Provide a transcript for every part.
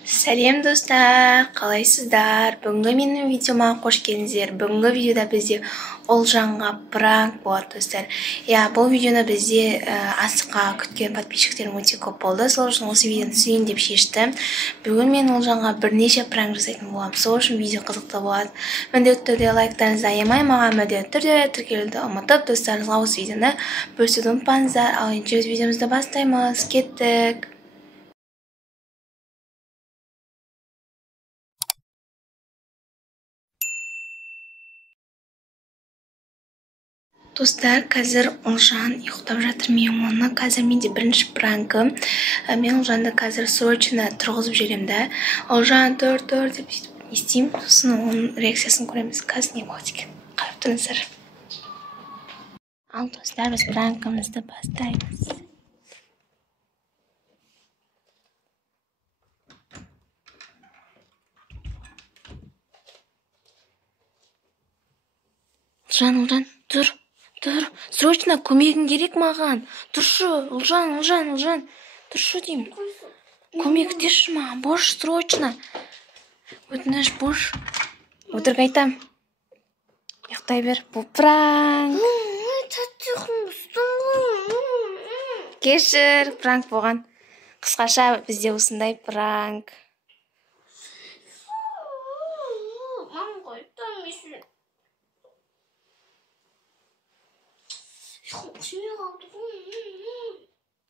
Сәлем достар, қалайсыздар? Бүгінгі менің видеома қош келдіңіздер. Бүгінгі видеода бізде Олжанға пранк болады достар. Бұл видеоны бізде асыққа күткен подписчиктерім өте көп болды. Сол үшін осы видеоны түсірейін деп шештім. Бүгін мен Олжанға бірнеше пранк жасайтын боламын. Сол үшін видео қызықты болады. Міндетті түрде лайктарыңызды аямай, маған міндетті түрде тіркелуді ұмытып, достарыңызға осы видеоны бөлісуді ұмытпаңыздар. Ал енді өз видеомызды бастаймыз. Кеттік. Достар, қазір Олжан ұйықтап жатыр. Мен оны қазір менде бірінші пранкым. Мен Олжанды қазір срочно тұрғызып жіберемін. Олжан, тұр деп не істеймін. Сосын оның реакциясын көреміз. Қазір не болады екен? Қарап тұрыңыздар. Ал достар, біз пранкымызды бастаймыз. Олжан, тұр. Срочно көмегің керек маған. Тұршы, Олжан. Тұршы деймін. Көмектесші маған. Бош, срочно. Өтініш, бош. Өтірік айтам. Ұйықтай бер. Бұл пранк. Кешір, пранк болған. Қысқаша бізде осындай пранк.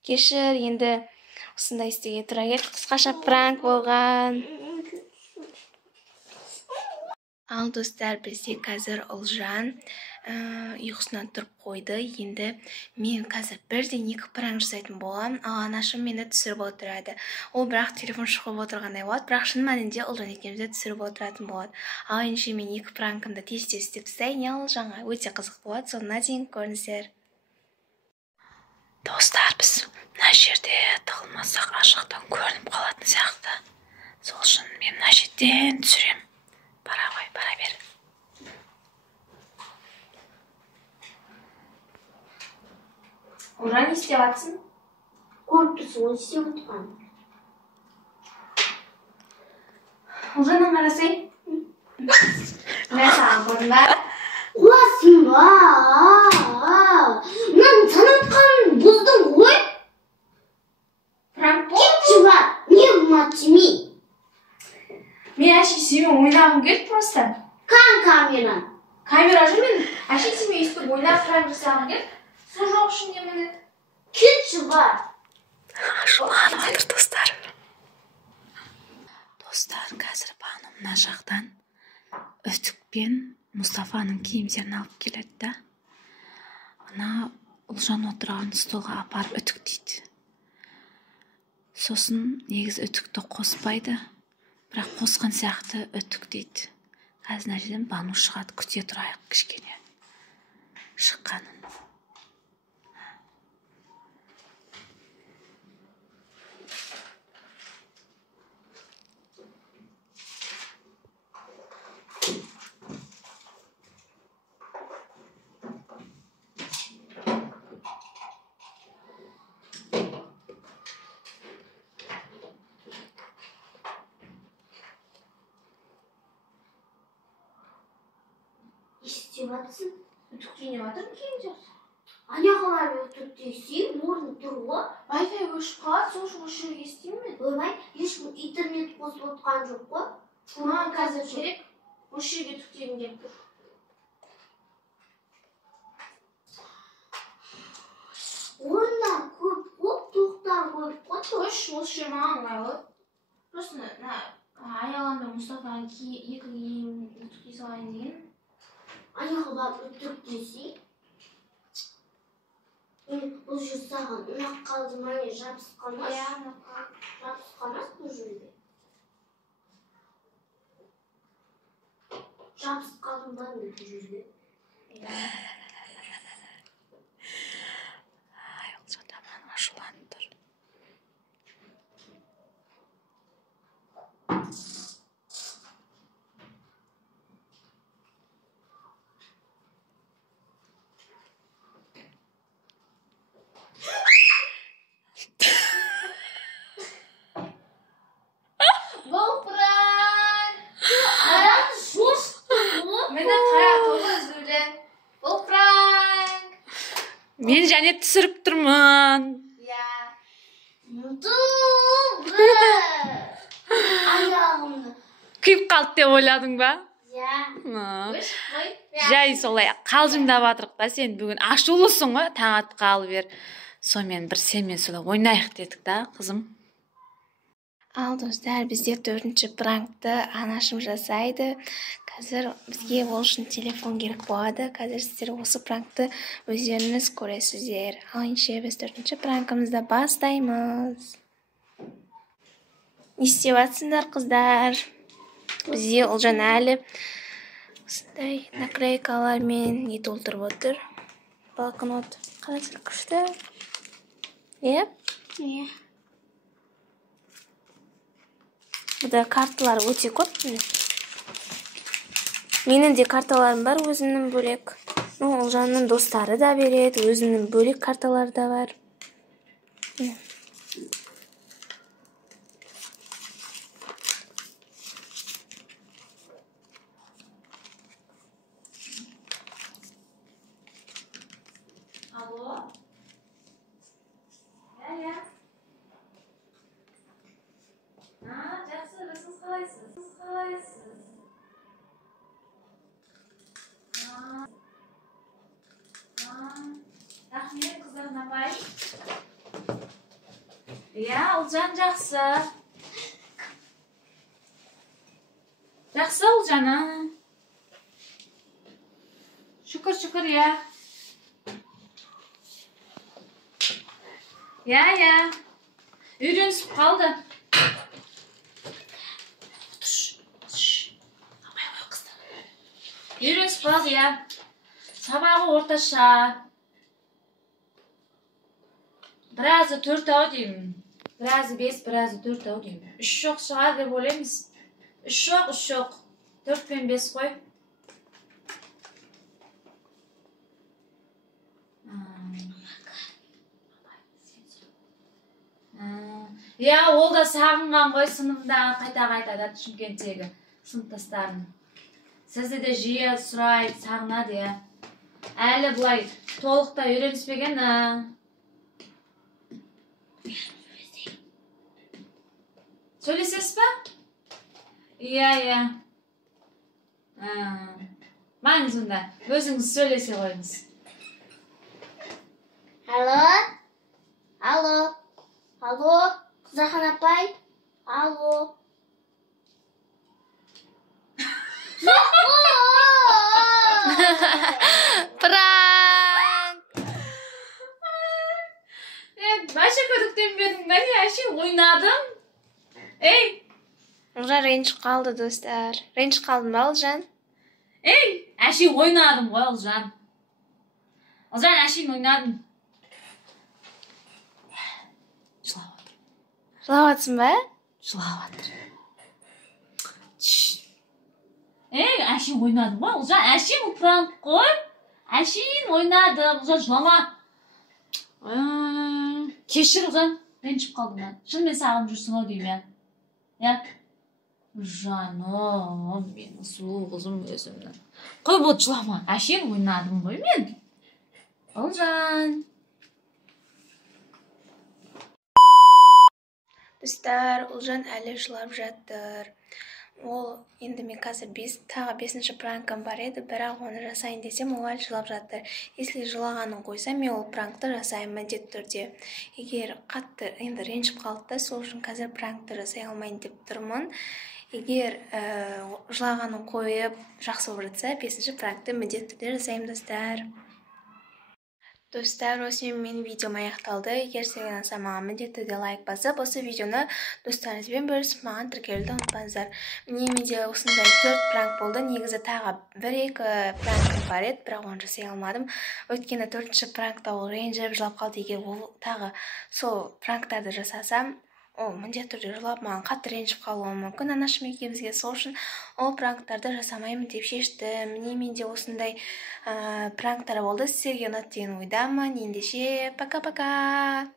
Кешір, енді осындай істеге тұра кел. Қысқаша пранк болған. Ал достар, бізде қазір Олжан ұйқысынан тұрып қойды. Енді мен қазір бірден екі пранк жасайтын боламын. Ал анашым мені түсіріп отырады. Ол бірақ телефон шығып отырғандай болады. Бірақ шын мәнінде Олжан екеумізді түсіріп отыратын болады. Ал ендеше мен екі пранкымды тез істеп тастайын. Олжанға өте қызық болады. Соңына дейін көріңіздер. Достар, біз мына жерде тығылмасақ ашықтан көрініп қалатын сияқты. Сол үшін мен мына жерден түсірем. Бара бер. Олжан, не істеп жатсың? Көріп тұрсың, оны істеп отырған. Олжаннан қарасай. Мә саған көрдің ба? Қуасың ба? Мынаны санатқанын бұздың ғой? Пранк болды. Кетші бар, не ұмат жемей. Мен әше сенімен ойнағым келді просто. Камера? Камера жүр, мен әше сенімен өйстіп ойнап пранк жасағым келді. Су жоқ ішінде міне. Кетші бар. Ашуланып жатыр достар. Достар, қазір бағаным мына жақтан үтікпен Мұстафаның киімдерін алып келеді да. Ана Олжан отырған столға апарып үтік дейді. Сосын негіз үтікті қоспайды. Бірақ қосқан сияқты үтік дейді. Қазір нәрседен Бану шығады, күте тұрайық кішкене. Шыққанын. Істеп жатсың? Үтік жинап жатырмын киімдер. Ана қалай өтіп дейсің? Орын тұр ғой. Wi-Fi өшіп қалады, сол үшін осы жерге істеймін мен. Ойбай, ешкім интернет қосып отқан жоқ қой. Маған қазір керек. Осы жерге түктегім келіп тұр. Орындар көп қой, тоқтар көп қой. Осы жер маған ыңғайлы. Просто аяғанда Мұстафаның екі киім үтіктей салайын деген. Аяғы бар үтік дейсің? Бұл жер саған ұнақ қалды ма, жабысып қалмас? Жабысып қалмас бұл жерде? Жабысып қалдың ба бұл жерде? Олжан жаман ашуланып тұр. Мен және түсіріп тұрмын. Аяғымды. Күйіп қалды деп ойладың ба? Қой. Жай солай қалжыңдап жатырық та, сен бүгін ашулысың ғой, таң атқалы бер. Сонымен бір сенмен солай ойнайық дедік та, қызым. Ал достар, бізде 4-ші пранкты анашым жасайды. Қазір бізге ол үшін телефон керек болады. Қазір сіздер осы пранкты өздеріңіз көресіздер. Ал ендеше біз 4-ші пранкымызды бастаймыз. Не істеп жатсыңдар, қыздар? Бізде Олжан әлі осындай наклейкалармен не толтырып отыр. Блокнот. Қалай күшті? Иә? Иә. Бұда карталар өте көп. Менің де карталарым бар, өзімнің бөлек. Олжанның достары да береді, өзімнің бөлек карталары да бар. Алло? Жақсы, сіз қалайсыз? Рахмет, қыздар, напай. Олжан жақсы. Жақсы, Олжаны. Шүкір, Үйренісіп қалды. Үйренісіп қалды, Сабағы орташа. Біразы 4-ау деймін. Біразы 5, біразы 4-ау деймін. 3 жоқ шығар деп ойлаймыз. 3 жоқ. 4 пен 5 қой. Ол да сағынған ғой сынымда қайта-қайта да Шымкенттегі сыныптастарын. Сізді де жиі сұрайды, сағынады, Әлі бұлай толықта үйреніспеген. Сөйлесесіз ба? Иә. Маңыз онда, өзіңіз сөйлесе қойыңыз. Алло, Қызахан апай? Алло. Пранк! Баша көдіктенбедің бе? Әші ойнадым. Олжан ренжіп қалды, достар. Ренжіп қалдың ба, Олжан? Әші ойнадым ғой, Олжан. Олжан, әшін ойнадым. Жылап жатсың ба? Жылап жатыр. Әшін ойнадым ғой, Олжан. Әшін пранк қой. Әшін ойнадым. Олжан, жылама. Кешір, Олжан. Ренжіп қалдым мен. Шынымен сағынып жүрсің ау деймін, Жаным, менің сұлу қызым өзімнің. Қой болды, жылама. Әшен ойнадым ғой мен. Олжан. Достар, Олжан әлі жылап жатыр. Ол енді мен қазір тағы 5-ші пранкым бар еді, бірақ оны жасайын десем, ол әлі жылап жатыр. Если жылағанын қойсам, мен ол пранкты жасаймын міндетті түрде. Егер қатты енді ренжіп қалды да, сол үшін қазір пранкты жасай алмайын деп тұрмын. Егер жылағанын қойып жақсы болып жатса, 5-ші пранкты міндетті түрде жасаймын, достар. Достар, осымен менің видеом аяқталды. Егер сізге ұнаса, маған міндетті түрде лайк басып, осы видеоны достарыңызбен бөлісіп, маған тіркелуді ұмытпаңыздар. Менде осындай 4 пранк болды. Негізі тағы 1-2 пранк бар еді, бірақ оны жасай алмадым. Өйткені 4-ші пранкта ол ренжіп жылап қалды. Егер ол тағы сол пранктарды жасасам, ол міндетті түрде жылап маған қатты ренжіп қалуы мүмкін анашым екеумізге. Сол үшін ол пранктарды жасамаймын деп шештім. Міне менде осындай пранктар болды. Сіздерге ұнады деген ойдамын. Ендеше пока-пока.